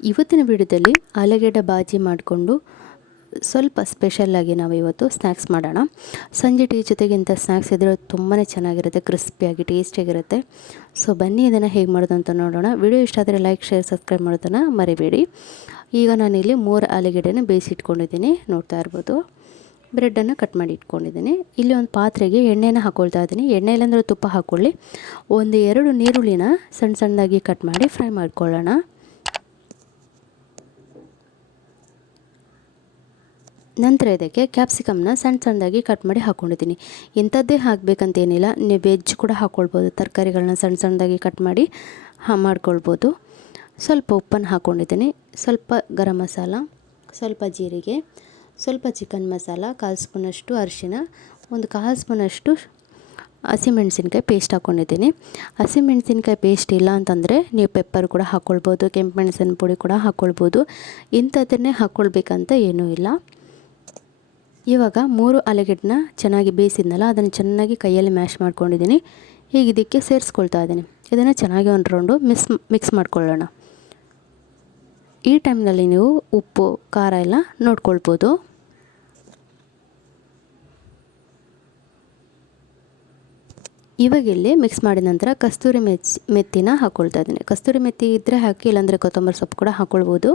ಇವತ್ತಿನ ವಿಡಿಯೋದಲ್ಲಿ ಆಲೂಗಡ್ಡೆ ಬಾಜಿ ಮಾಡಿಕೊಂಡು ಸ್ವಲ್ಪ ಸ್ಪೆಷಲ್ಲಾಗಿ ನಾವು ಇವತ್ತು ಸ್ನ್ಯಾಕ್ಸ್ ಮಾಡೋಣ. ಸಂಜೆ ಟೀ ಜೊತೆಗೆ ಇಂಥ ಸ್ನ್ಯಾಕ್ಸ್ ಇದ್ದರೆ ತುಂಬಾ ಚೆನ್ನಾಗಿರುತ್ತೆ, ಕ್ರಿಸ್ಪಿಯಾಗಿ ಟೇಸ್ಟಿಯಾಗಿರುತ್ತೆ. ಸೊ ಬನ್ನಿ ಇದನ್ನು ಹೇಗೆ ಮಾಡೋದು ಅಂತ ನೋಡೋಣ. ವಿಡಿಯೋ ಇಷ್ಟ ಆದರೆ ಲೈಕ್, ಶೇರ್, ಸಬ್ಸ್ಕ್ರೈಬ್ ಮಾಡೋದನ್ನು ಮರಿಬೇಡಿ. ಈಗ ನಾನಿಲ್ಲಿ 3 ಆಲೂಗಡ್ಡೆನ ಬೇಯಿಸಿಟ್ಕೊಂಡಿದ್ದೀನಿ, ನೋಡ್ತಾ ಇರ್ಬೋದು. ಬ್ರೆಡ್ಡನ್ನು ಕಟ್ ಮಾಡಿ ಇಟ್ಕೊಂಡಿದ್ದೀನಿ. ಇಲ್ಲಿ ಒಂದು ಪಾತ್ರೆಗೆ ಎಣ್ಣೆನ ಹಾಕ್ಕೊಳ್ತಾ ಇದ್ದೀನಿ. ಎಣ್ಣೆ ಇಲ್ಲಾಂದರೆ ತುಪ್ಪ ಹಾಕ್ಕೊಳ್ಳಿ. 1-2 ನೀರುಳ್ಳಿನ ಸಣ್ಣ ಸಣ್ಣದಾಗಿ ಕಟ್ ಮಾಡಿ ಫ್ರೈ ಮಾಡ್ಕೊಳ್ಳೋಣ. ನಂತರ ಇದಕ್ಕೆ ಕ್ಯಾಪ್ಸಿಕಮ್ನ ಸಣ್ಣ ಸಣ್ಣದಾಗಿ ಕಟ್ ಮಾಡಿ ಹಾಕ್ಕೊಂಡಿದ್ದೀನಿ. ಇಂಥದ್ದೇ ಹಾಕಬೇಕಂತೇನಿಲ್ಲ, ನೀವು ವೆಜ್ ಕೂಡ ಹಾಕ್ಕೊಳ್ಬೋದು. ತರಕಾರಿಗಳನ್ನ ಸಣ್ಣ ಸಣ್ಣದಾಗಿ ಕಟ್ ಮಾಡಿ ಮಾಡ್ಕೊಳ್ಬೋದು. ಸ್ವಲ್ಪ ಉಪ್ಪನ್ನು ಹಾಕ್ಕೊಂಡಿದ್ದೀನಿ, ಸ್ವಲ್ಪ ಗರಂ ಮಸಾಲ, ಸ್ವಲ್ಪ ಜೀರಿಗೆ, ಸ್ವಲ್ಪ ಚಿಕನ್ ಮಸಾಲ, 1/4 ಸ್ಪೂನಷ್ಟು ಅರಿಶಿನ, 1/4 ಸ್ಪೂನಷ್ಟು ಹಸಿಮೆಣಸಿನ್ಕಾಯಿ ಪೇಸ್ಟ್ ಹಾಕ್ಕೊಂಡಿದ್ದೀನಿ. ಹಸಿಮೆಣಸಿನ್ಕಾಯಿ ಪೇಸ್ಟ್ ಇಲ್ಲ ಅಂತಂದರೆ ನೀವು ಪೆಪ್ಪರ್ ಕೂಡ ಹಾಕ್ಕೊಳ್ಬೋದು, ಕೆಂಪು ಮೆಣಸಿನ ಪುಡಿ ಕೂಡ ಹಾಕ್ಕೊಳ್ಬೋದು. ಇಂಥದ್ದನ್ನೇ ಹಾಕ್ಕೊಳ್ಬೇಕಂತ ಏನೂ ಇಲ್ಲ. ಇವಾಗ 3 ಆಲೂಗಡ್ಡೆನ ಚೆನ್ನಾಗಿ ಬೇಯಿಸಿದ್ನಲ್ಲ, ಅದನ್ನು ಚೆನ್ನಾಗಿ ಕೈಯಲ್ಲಿ ಮ್ಯಾಶ್ ಮಾಡ್ಕೊಂಡಿದ್ದೀನಿ. ಹೀಗೆ ಇದಕ್ಕೆ ಸೇರಿಸ್ಕೊಳ್ತಾ ಇದ್ದೀನಿ. ಇದನ್ನು ಚೆನ್ನಾಗಿ ಒಂದು ರೌಂಡು ಮಿಕ್ಸ್ ಮಾಡ್ಕೊಳ್ಳೋಣ. ಈ ಟೈಮ್ನಲ್ಲಿ ನೀವು ಉಪ್ಪು, ಖಾರ ಎಲ್ಲ ನೋಡ್ಕೊಳ್ಬೋದು. ಇವಾಗ ಇಲ್ಲಿ ಮಿಕ್ಸ್ ಮಾಡಿದ ನಂತರ ಕಸ್ತೂರಿ ಮೆತ್ತಿನ ಹಾಕ್ಕೊಳ್ತಾ ಇದ್ದೀನಿ. ಕಸ್ತೂರಿ ಮೆತ್ತಿ ಇದ್ದರೆ ಹಾಕಿ, ಇಲ್ಲಾಂದರೆ ಕೊತ್ತಂಬರಿ ಸೊಪ್ಪು ಕೂಡ ಹಾಕ್ಕೊಳ್ಬೋದು.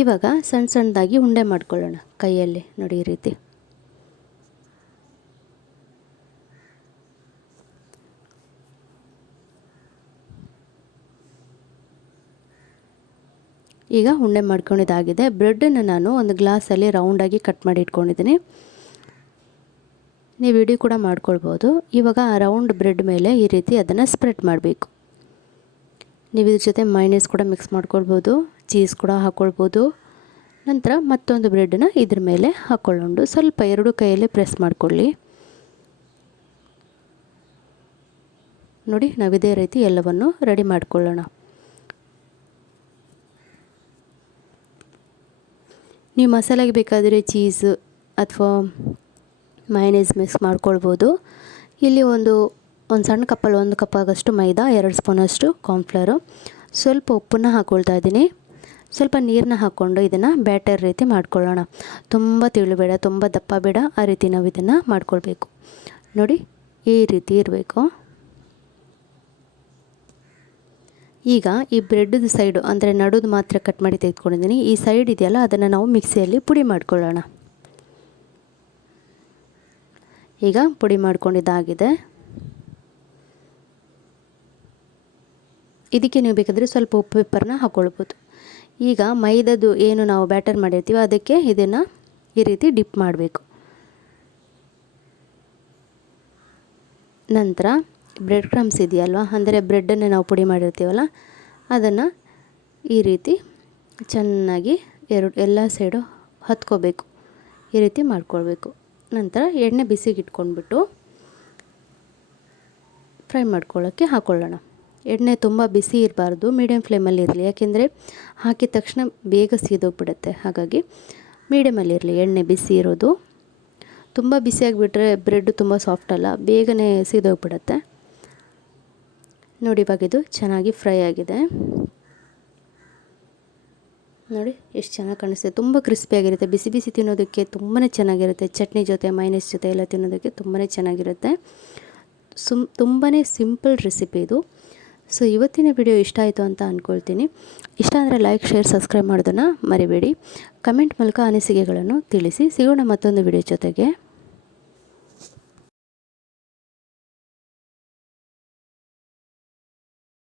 ಇವಾಗ ಸಣ್ಣ ಸಣ್ಣದಾಗಿ ಉಂಡೆ ಮಾಡ್ಕೊಳ್ಳೋಣ ಕೈಯಲ್ಲಿ, ನೋಡಿ ಈ ರೀತಿ. ಈಗ ಉಂಡೆ ಮಾಡ್ಕೊಂಡಿದ್ದಾಗಿದೆ. ಬ್ರೆಡ್ಡನ್ನು ನಾನು ಒಂದು ಗ್ಲಾಸಲ್ಲಿ ರೌಂಡಾಗಿ ಕಟ್ ಮಾಡಿ ಇಟ್ಕೊಂಡಿದ್ದೀನಿ. ನೀವು ವಿಡಿಯೋ ಕೂಡ ಮಾಡ್ಕೊಳ್ಬೋದು. ಇವಾಗ ಆ ರೌಂಡ್ ಬ್ರೆಡ್ ಮೇಲೆ ಈ ರೀತಿ ಅದನ್ನು ಸ್ಪ್ರೆಡ್ ಮಾಡಬೇಕು. ನೀವು ಇದ್ರ ಜೊತೆ ಮೈನೀಸ್ ಕೂಡ ಮಿಕ್ಸ್ ಮಾಡ್ಕೊಳ್ಬೋದು, ಚೀಸ್ ಕೂಡ ಹಾಕ್ಕೊಳ್ಬೋದು. ನಂತರ ಮತ್ತೊಂದು ಬ್ರೆಡ್ಡನ್ನ ಇದ್ರ ಮೇಲೆ ಹಾಕ್ಕೊಂಡು ಸ್ವಲ್ಪ 2 ಕೈಯಲ್ಲಿ ಪ್ರೆಸ್ ಮಾಡಿಕೊಳ್ಳಿ. ನೋಡಿ, ನಾವು ಇದೇ ರೀತಿ ಎಲ್ಲವನ್ನು ರೆಡಿ ಮಾಡ್ಕೊಳ್ಳೋಣ. ನೀವು ಮಸಾಲೆಗೆ ಬೇಕಾದರೆ ಚೀಸ್ ಅಥವಾ ಮೈನೀಸ್ ಮಿಕ್ಸ್ ಮಾಡ್ಕೊಳ್ಬೋದು. ಇಲ್ಲಿ ಒಂದು ಸಣ್ಣ ಕಪ್ಪಲ್ಲಿ 1 ಕಪ್ ಆಗೋಷ್ಟು ಮೈದಾ, 2 ಸ್ಪೂನಷ್ಟು ಕಾರ್ನ್ಫ್ಲವರು, ಸ್ವಲ್ಪ ಉಪ್ಪನ್ನು ಹಾಕ್ಕೊಳ್ತಾ ಇದ್ದೀನಿ. ಸ್ವಲ್ಪ ನೀರನ್ನ ಹಾಕ್ಕೊಂಡು ಇದನ್ನು ಬ್ಯಾಟರ್ ರೀತಿ ಮಾಡ್ಕೊಳ್ಳೋಣ. ತುಂಬ ತೆಳು ಬೇಡ, ತುಂಬ ದಪ್ಪ ಬೇಡ, ಆ ರೀತಿ ನಾವು ಇದನ್ನು ಮಾಡ್ಕೊಳ್ಬೇಕು. ನೋಡಿ, ಈ ರೀತಿ ಇರಬೇಕು. ಈಗ ಈ ಬ್ರೆಡ್ದು ಸೈಡು ಅಂದರೆ ನಡುದು ಮಾತ್ರ ಕಟ್ ಮಾಡಿ ತೆಗೆದುಕೊಂಡಿದ್ದೀನಿ. ಈ ಸೈಡ್ ಇದೆಯಲ್ಲ, ಅದನ್ನು ನಾವು ಮಿಕ್ಸಿಯಲ್ಲಿ ಪುಡಿ ಮಾಡ್ಕೊಳ್ಳೋಣ. ಈಗ ಪುಡಿ ಮಾಡ್ಕೊಂಡಿದ್ದಾಗಿದೆ. ಇದಕ್ಕೆ ನೀವು ಬೇಕಾದರೆ ಸ್ವಲ್ಪ ಉಪ್ಪು ಪೆಪ್ಪರ್ನ ಹಾಕ್ಕೊಳ್ಬೋದು. ಈಗ ಮೈದಾದು ಏನು ನಾವು ಬ್ಯಾಟರ್ ಮಾಡಿರ್ತೀವಿ ಅದಕ್ಕೆ ಇದನ್ನು ಈ ರೀತಿ ಡಿಪ್ ಮಾಡಬೇಕು. ನಂತರ ಬ್ರೆಡ್ ಕ್ರಮ್ಸ್ ಇದೆಯಲ್ವ, ಅಂದರೆ ಬ್ರೆಡ್ಡನ್ನು ನಾವು ಪುಡಿ ಮಾಡಿರ್ತೀವಲ್ಲ, ಅದನ್ನು ಈ ರೀತಿ ಚೆನ್ನಾಗಿ ಎಲ್ಲ ಸೈಡು ಹತ್ಕೋಬೇಕು. ಈ ರೀತಿ ಮಾಡ್ಕೊಳ್ಬೇಕು. ನಂತರ ಎಣ್ಣೆ ಬಿಸಿಗೆ ಇಟ್ಕೊಂಡ್ಬಿಟ್ಟು ಫ್ರೈ ಮಾಡ್ಕೊಳ್ಳೋಕ್ಕೆ ಹಾಕ್ಕೊಳ್ಳೋಣ. ಎಣ್ಣೆ ತುಂಬ ಬಿಸಿ ಇರಬಾರ್ದು, ಮೀಡಿಯಮ್ ಫ್ಲೇಮಲ್ಲಿ ಇರಲಿ. ಯಾಕೆಂದರೆ ಹಾಕಿದ ತಕ್ಷಣ ಬೇಗ ಸೀದೋಗ್ಬಿಡುತ್ತೆ. ಹಾಗಾಗಿ ಮೀಡಿಯಮಲ್ಲಿರಲಿ ಎಣ್ಣೆ ಬಿಸಿ ಇರೋದು. ತುಂಬ ಬಿಸಿಯಾಗಿಬಿಟ್ರೆ ಬ್ರೆಡ್ ತುಂಬ ಸಾಫ್ಟ್ ಅಲ್ಲ, ಬೇಗನೆ ಸೀದೋಗ್ಬಿಡುತ್ತೆ. ನೋಡಿ, ಇವಾಗ ಇದು ಚೆನ್ನಾಗಿ ಫ್ರೈ ಆಗಿದೆ. ನೋಡಿ ಎಷ್ಟು ಚೆನ್ನಾಗಿ ಕಾಣಿಸ್ತಿದೆ. ತುಂಬ ಕ್ರಿಸ್ಪಿಯಾಗಿರುತ್ತೆ. ಬಿಸಿ ಬಿಸಿ ತಿನ್ನೋದಕ್ಕೆ ತುಂಬಾ ಚೆನ್ನಾಗಿರುತ್ತೆ. ಚಟ್ನಿ ಜೊತೆ, ಮೈನೀಸ್ ಜೊತೆ ಎಲ್ಲ ತಿನ್ನೋದಕ್ಕೆ ತುಂಬಾ ಚೆನ್ನಾಗಿರುತ್ತೆ. ತುಂಬಾ ಸಿಂಪಲ್ ರೆಸಿಪಿ ಇದು. ಸೊ ಇವತ್ತಿನ ವಿಡಿಯೋ ಇಷ್ಟ ಆಯಿತು ಅಂತ ಅಂದ್ಕೊಳ್ತೀನಿ. ಇಷ್ಟ ಅಂದರೆ ಲೈಕ್, ಶೇರ್, ಸಬ್ಸ್ಕ್ರೈಬ್ ಮಾಡೋದನ್ನು ಮರಿಬೇಡಿ. ಕಮೆಂಟ್ ಮೂಲಕ ಅನಿಸಿಕೆಗಳನ್ನು ತಿಳಿಸಿ. ಸಿಗೋಣ ಮತ್ತೊಂದು ವಿಡಿಯೋ ಜೊತೆಗೆ.